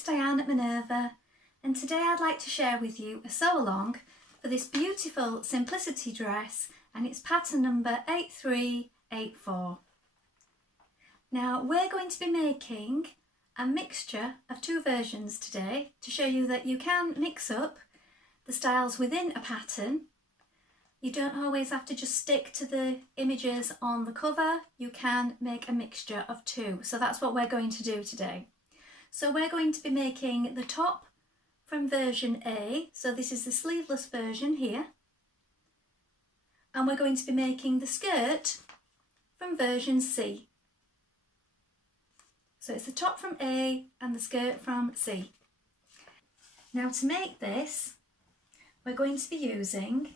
it's Dianne at Minerva, and today I'd like to share with you a sew along for this beautiful simplicity dress, and it's pattern number 8384. Now we're going to be making a mixture of two versions today to show you that you can mix up the styles within a pattern. You don't always have to just stick to the images on the cover, you can make a mixture of two. So that's what we're going to do today. So we're going to be making the top from version A, so this is the sleeveless version here, and we're going to be making the skirt from version C. So it's the top from A and the skirt from C. Now to make this, we're going to be using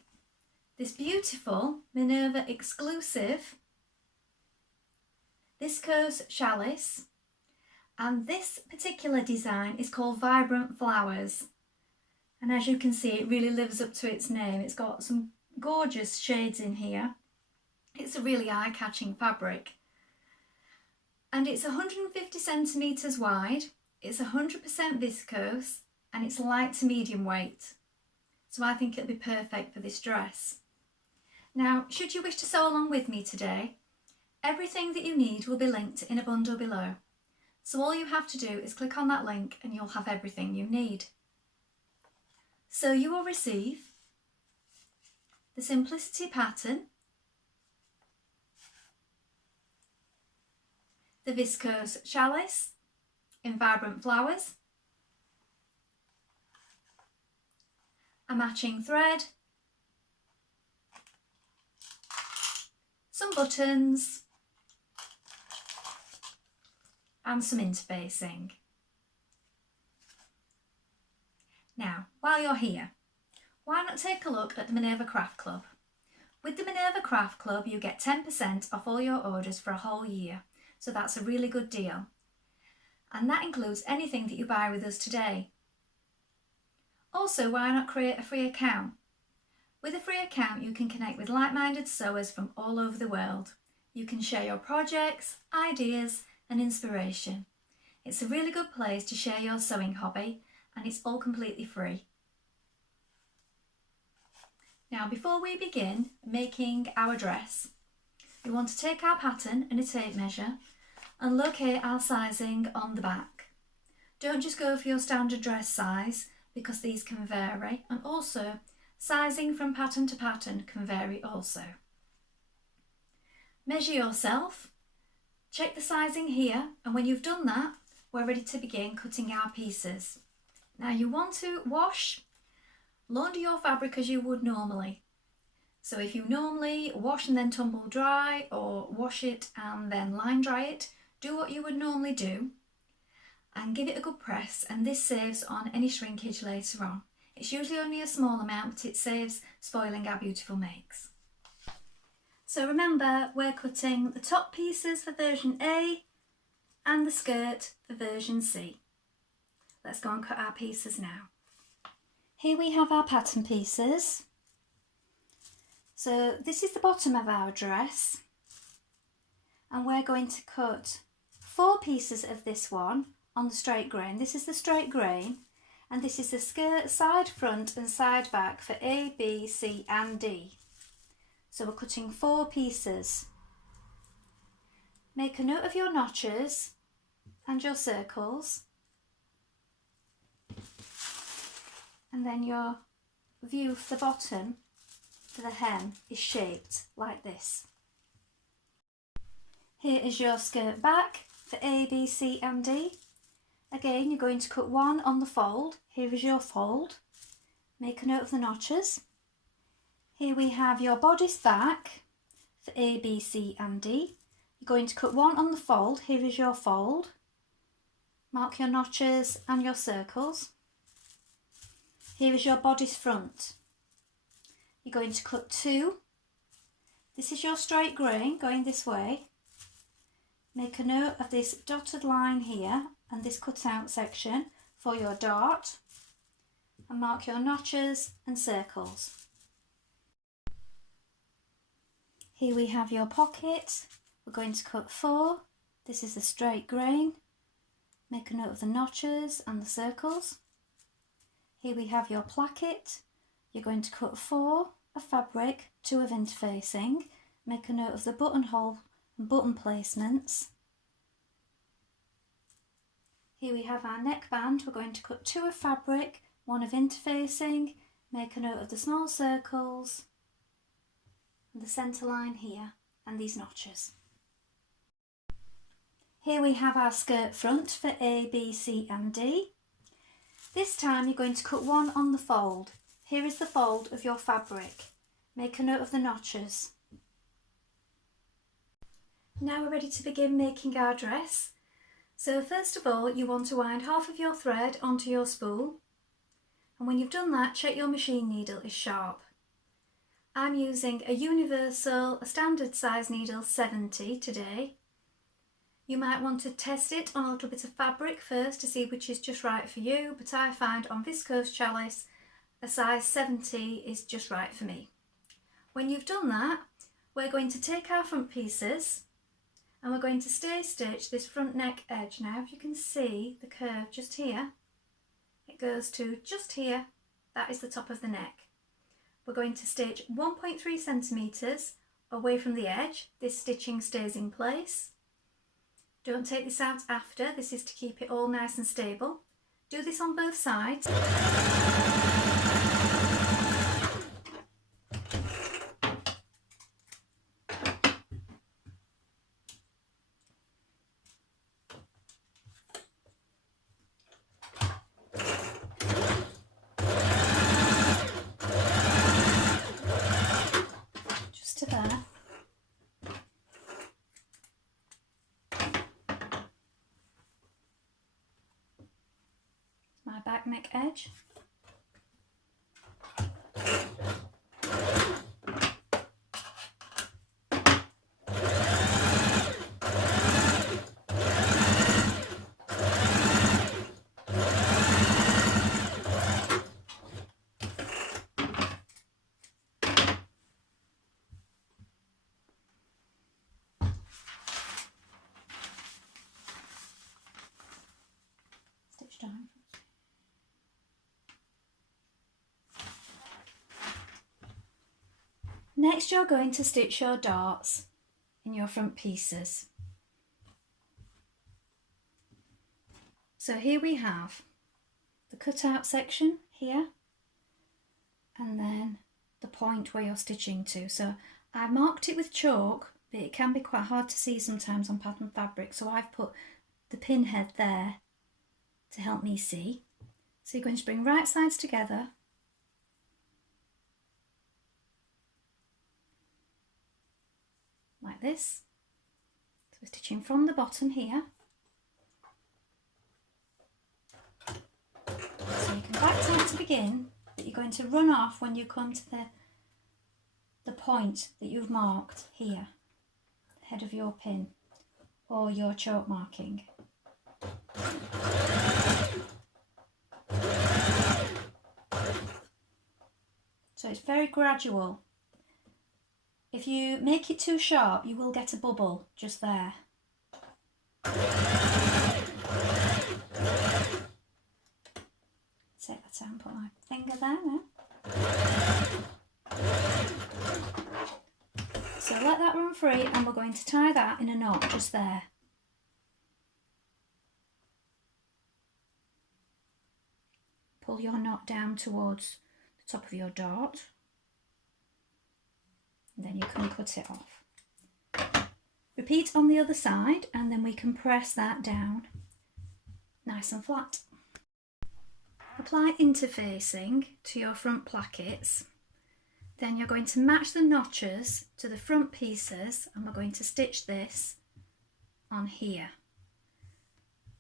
this beautiful Minerva Exclusive Viscose Challis, and this particular design is called Vibrant Flowers, and as you can see it really lives up to its name. It's got some gorgeous shades in here. It's a really eye-catching fabric, and it's 150 centimetres wide, it's 100% viscose, and it's light to medium weight, so I think it'll be perfect for this dress. Now, should you wish to sew along with me today, everything that you need will be linked in a bundle below. So all you have to do is click on that link and you'll have everything you need. So you will receive the simplicity pattern, the viscose challis in Vibrant Flowers, a matching thread, some buttons, and some interfacing. Now, while you're here, why not take a look at the Minerva Craft Club? With the Minerva Craft Club, you get 10% off all your orders for a whole year, so that's a really good deal. And that includes anything that you buy with us today. Also, why not create a free account? With a free account, you can connect with like-minded sewers from all over the world. You can share your projects, ideas, and inspiration. It's a really good place to share your sewing hobby, and it's all completely free. Now, before we begin making our dress, we want to take our pattern and a tape measure and locate our sizing on the back. Don't just go for your standard dress size, because these can vary, and also sizing from pattern to pattern can vary also. Measure yourself, check the sizing here, and when you've done that, we're ready to begin cutting our pieces. Now you want to launder your fabric as you would normally. So if you normally wash and then tumble dry, or wash it and then line dry it, do what you would normally do and give it a good press, and this saves on any shrinkage later on. It's usually only a small amount, but it saves spoiling our beautiful makes. So remember, we're cutting the top pieces for version A and the skirt for version C. Let's go and cut our pieces now. Here we have our pattern pieces. So this is the bottom of our dress, and we're going to cut 4 pieces of this one on the straight grain. This is the straight grain, and this is the skirt side front and side back for A, B, C and D. So we're cutting 4 pieces. Make a note of your notches and your circles, and then your view for the bottom for the hem is shaped like this. Here is your skirt back for A, B, C and D. Again, you're going to cut 1 on the fold. Here is your fold. Make a note of the notches. Here we have your bodice back for A, B, C and D. You're going to cut 1 on the fold. Here is your fold. Mark your notches and your circles. Here is your bodice front. You're going to cut 2. This is your straight grain going this way. Make a note of this dotted line here and this cut out section for your dart, and mark your notches and circles. Here we have your pocket. We're going to cut 4. This is the straight grain. make a note of the notches and the circles. Here we have your placket. You're going to cut 4 of fabric, 2 of interfacing. Make a note of the buttonhole and button placements. Here we have our neckband. We're going to cut 2 of fabric, 1 of interfacing. Make a note of the small circles and the centre line here and these notches. Here we have our skirt front for A, B, C and D. This time you're going to cut 1 on the fold. Here is the fold of your fabric. Make a note of the notches. Now we're ready to begin making our dress. So first of all, you want to wind half of your thread onto your spool. And when you've done that, check your machine needle is sharp. I'm using a universal, a standard size needle 70 today. You might want to test it on a little bit of fabric first to see which is just right for you, but I find on Viscose Challis a size 70 is just right for me. When you've done that, we're going to take our front pieces and we're going to stitch this front neck edge. Now if you can see the curve just here, it goes to just here, that is the top of the neck. We're going to stitch 1.3 centimetres away from the edge. This stitching stays in place. Don't take this out after, this is to keep it all nice and stable. Do this on both sides. Just to there. My back neck edge. Stitch down. Next you're going to stitch your darts in your front pieces. So here we have the cutout section here and then the point where you're stitching to. So I marked it with chalk, but it can be quite hard to see sometimes on pattern fabric, so I've put the pinhead there to help me see. So you're going to bring right sides together. Like this. So we're stitching from the bottom here. So you can back side to begin, but you're going to run off when you come to the point that you've marked here, the head of your pin or your chalk marking. So it's very gradual. If you make it too sharp, you will get a bubble just there. Take that out and put my finger there now. So let that run free and we're going to tie that in a knot just there. Pull your knot down towards the top of your dart. And then you can cut it off. Repeat on the other side and then we can press that down nice and flat. Apply interfacing to your front plackets. Then you're going to match the notches to the front pieces and we're going to stitch this on here.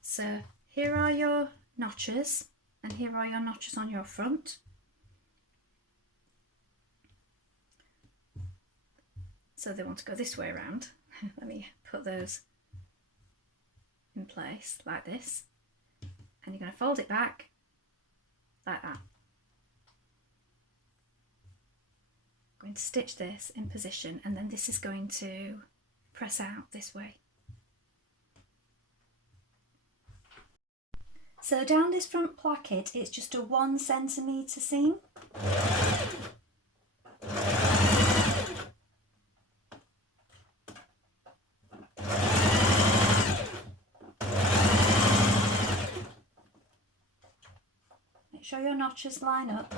So here are your notches and here are your notches on your front. So they want to go this way around. Let me put those in place like this. And you're going to fold it back like that. I'm going to stitch this in position and then this is going to press out this way. So down this front placket, it's just a 1 centimetre seam. Make sure your notches line up.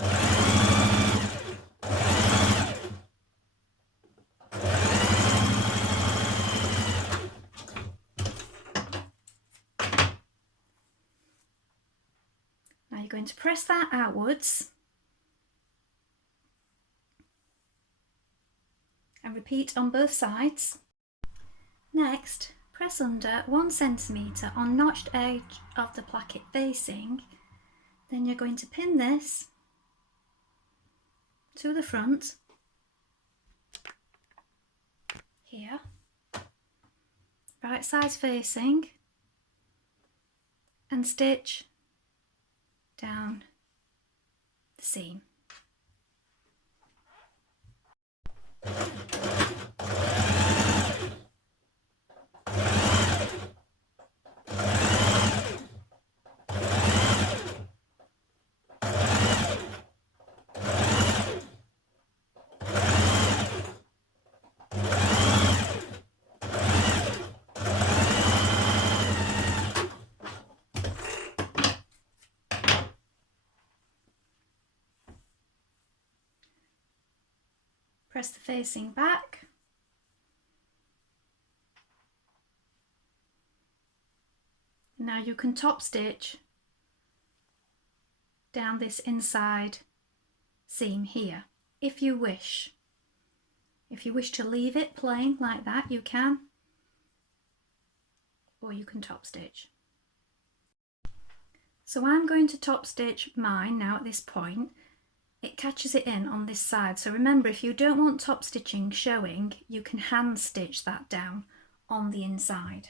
Now you're going to press that outwards and repeat on both sides. Next, press under 1 centimetre on notched edge of the placket facing. Then you're going to pin this to the front here, right sides facing, and stitch down the seam. Press the facing back. Now you can top stitch down this inside seam here if you wish. If you wish to leave it plain like that, you can, or you can top stitch. So I'm going to top stitch mine now at this point. It catches it in on this side, so remember, if you don't want top stitching showing, you can hand stitch that down on the inside.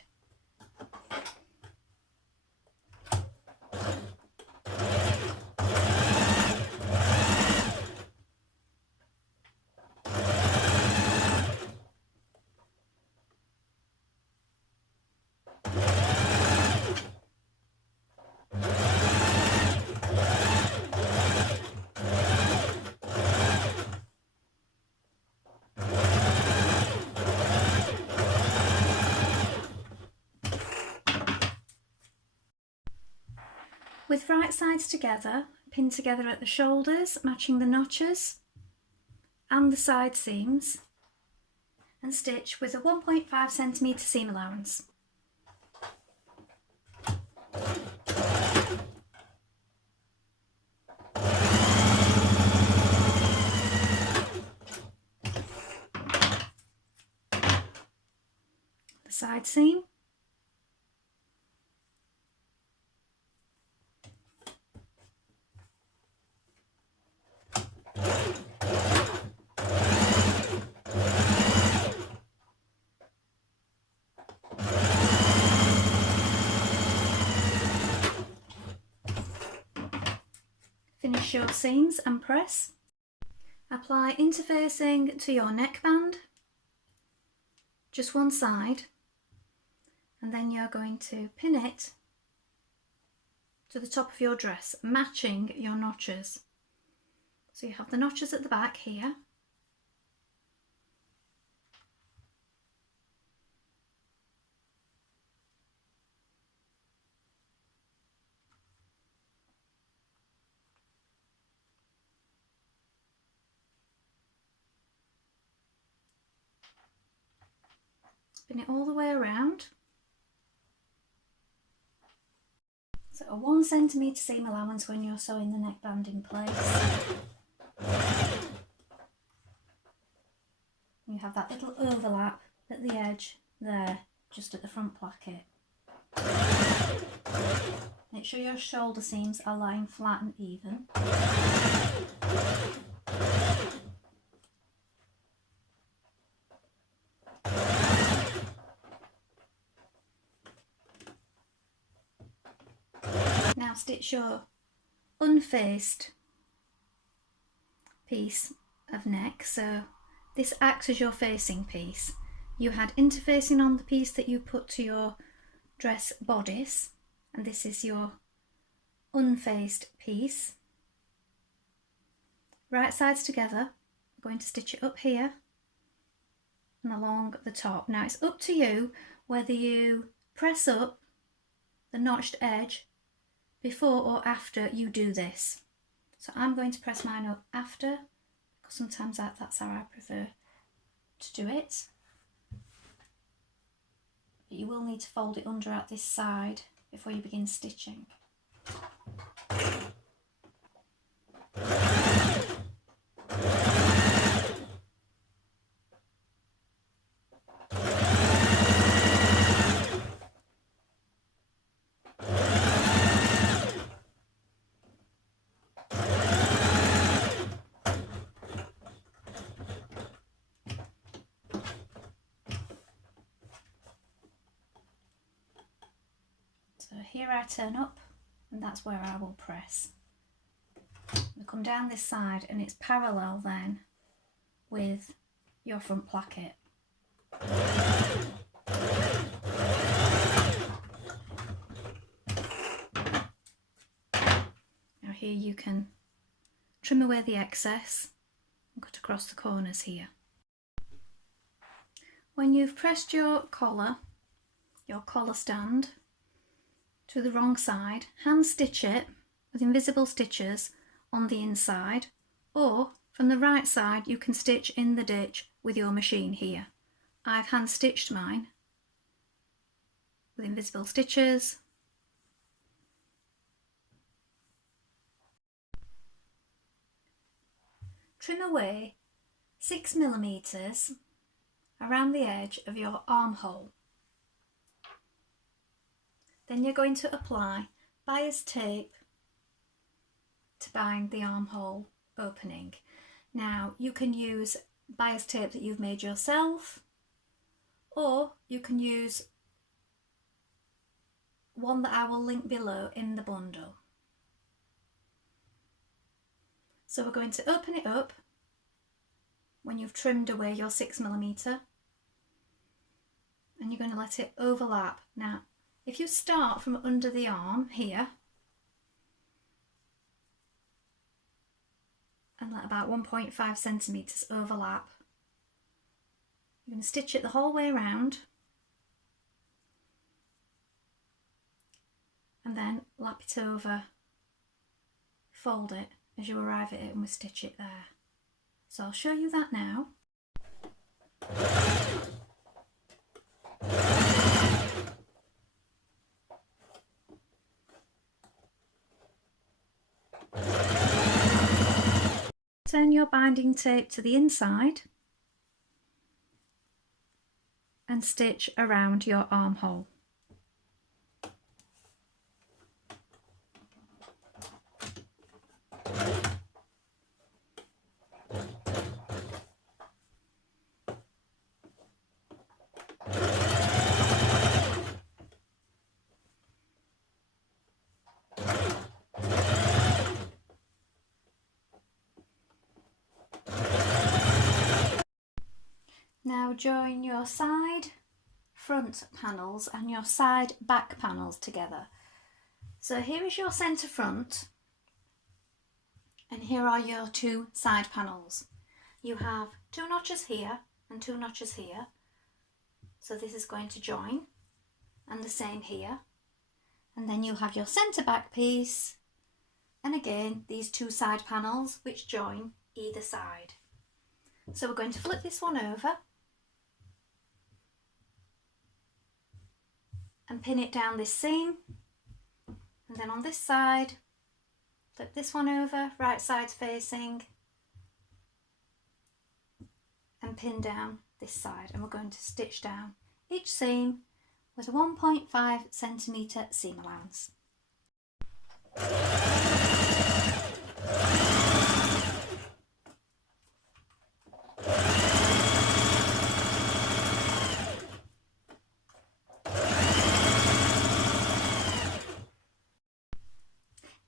With right sides together, pin together at the shoulders, matching the notches and the side seams, and stitch with a 1.5 centimetre seam allowance. The side seam. Finish your seams and press. Apply interfacing to your neckband, just one side, and then you're going to pin it to the top of your dress, matching your notches. So you have the notches at the back here, spin it all the way around. So a 1 centimetre seam allowance when you're sewing the neckband in place. You have that little overlap at the edge there, just at the front placket. Make sure your shoulder seams are lying flat and even. Now stitch your unfaced piece of neck, so this acts as your facing piece. You had interfacing on the piece that you put to your dress bodice, and this is your unfaced piece. Right sides together. I'm going to stitch it up here and along the top. Now it's up to you whether you press up the notched edge before or after you do this. So I'm going to press mine up after, because sometimes that's how I prefer to do it. But you will need to fold it under at this side before you begin stitching. So here I turn up, and that's where I will press. We come down this side and it's parallel then with your front placket. Now here you can trim away the excess and cut across the corners here. When you've pressed your collar stand to the wrong side, hand stitch it with invisible stitches on the inside, or from the right side you can stitch in the ditch with your machine here. I've hand stitched mine with invisible stitches. Trim away 6mm around the edge of your armhole. Then you're going to apply bias tape to bind the armhole opening. Now you can use bias tape that you've made yourself, or you can use one that I will link below in the bundle. So we're going to open it up when you've trimmed away your 6mm, and you're going to let it overlap. Now if you start from under the arm here and let about 1.5 centimetres overlap, you're going to stitch it the whole way around and then lap it over, fold it as you arrive at it, and we stitch it there. So I'll show you that now. Turn your binding tape to the inside and stitch around your armhole. Now join your side front panels and your side back panels together. So here is your centre front and here are your two side panels. You have two notches here and two notches here, so this is going to join, and the same here, and then you'll have your centre back piece and again these two side panels which join either side. So we're going to flip this one over and pin it down this seam, and then on this side flip this one over, right side's facing, and pin down this side, and we're going to stitch down each seam with a 1.5 centimetre seam allowance.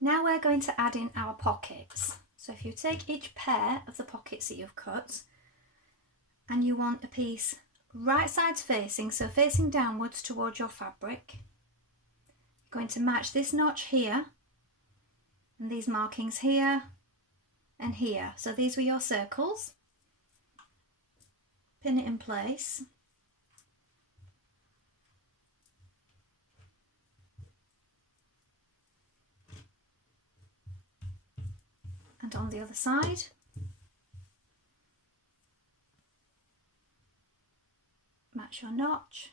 Now we're going to add in our pockets. So if you take each pair of the pockets that you've cut and you want a piece right sides facing, so facing downwards towards your fabric, you're going to match this notch here and these markings here and here. So these were your circles. Pin it in place. And on the other side. Match your notch.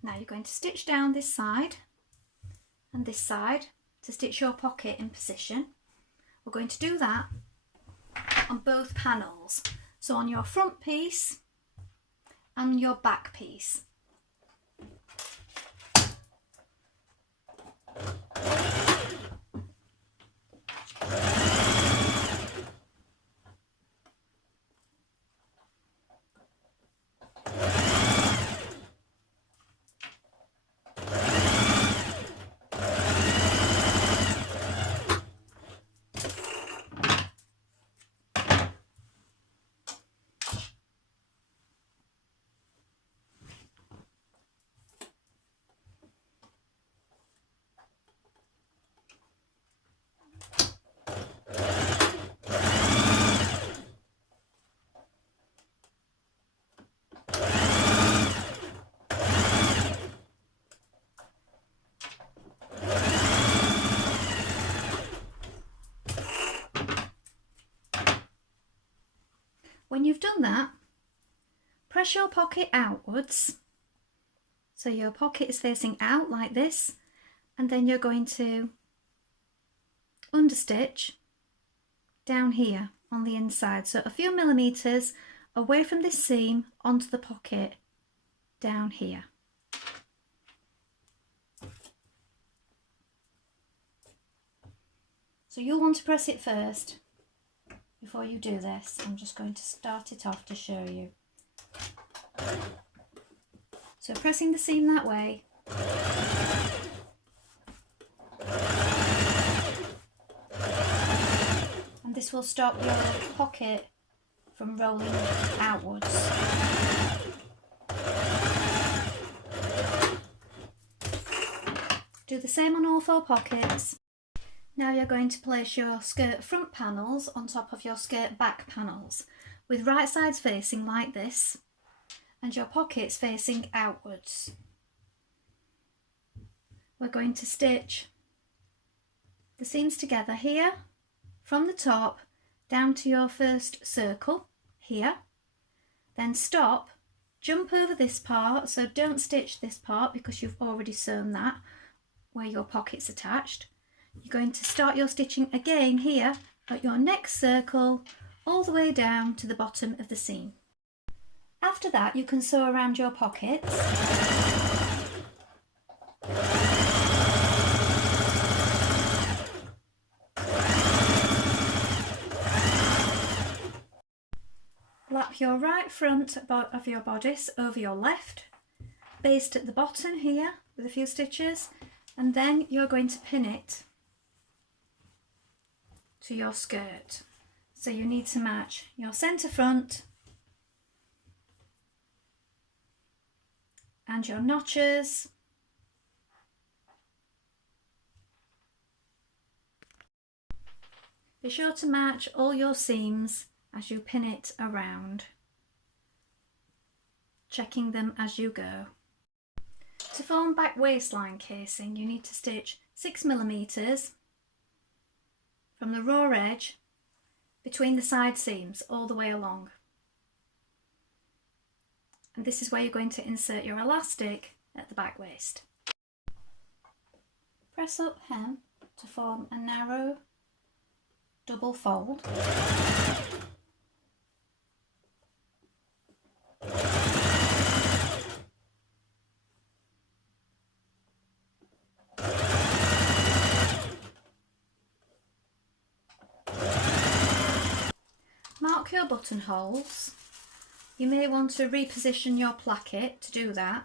Now you're going to stitch down this side and this side to stitch your pocket in position. We're going to do that on both panels, so on your front piece and your back piece. When you've done that, press your pocket outwards, so your pocket is facing out like this, and then you're going to understitch down here on the inside, so a few millimeters away from this seam onto the pocket down here. So you'll want to press it first. Before you do this, I'm just going to start it off to show you. So pressing the seam that way, and this will stop your pocket from rolling outwards. Do the same on all 4 pockets. Now you're going to place your skirt front panels on top of your skirt back panels, with right sides facing like this and your pockets facing outwards. We're going to stitch the seams together here from the top down to your first circle here, then stop, jump over this part, so don't stitch this part because you've already sewn that where your pocket's attached. You're going to start your stitching again here at your next circle all the way down to the bottom of the seam. After that you can sew around your pockets. Lap your right front of your bodice over your left, baste at the bottom here with a few stitches, and then you're going to pin it to your skirt. So you need to match your centre front and your notches. Be sure to match all your seams as you pin it around, checking them as you go. To form back waistline casing, you need to stitch 6 millimeters from the raw edge between the side seams all the way along. And this is where you're going to insert your elastic at the back waist. Press up hem to form a narrow double fold. Mark your buttonholes. You may want to reposition your placket to do that.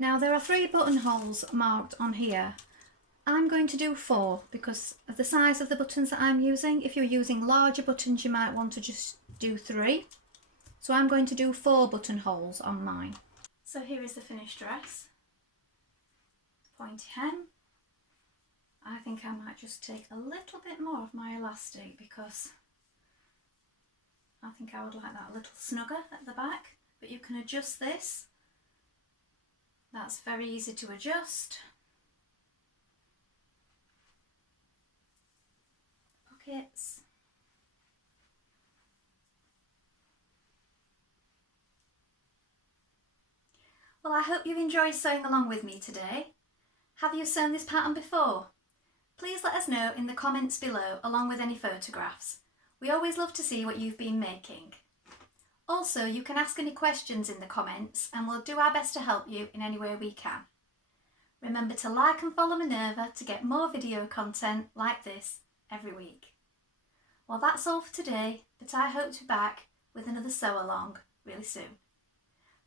Now there are 3 buttonholes marked on here. I'm going to do 4 because of the size of the buttons that I'm using. If you're using larger buttons, you might want to just do 3. So I'm going to do 4 buttonholes on mine. So here is the finished dress. Pointy hem. I think I might just take a little bit more of my elastic because I think I would like that a little snugger at the back, but you can adjust this. That's very easy to adjust. Pockets. Well, I hope you've enjoyed sewing along with me today. Have you sewn this pattern before? Please let us know in the comments below along with any photographs. We always love to see what you've been making. Also, you can ask any questions in the comments and we'll do our best to help you in any way we can. Remember to like and follow Minerva to get more video content like this every week. Well, that's all for today, but I hope to be back with another sew along really soon.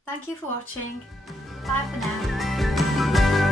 Thank you for watching. Bye for now.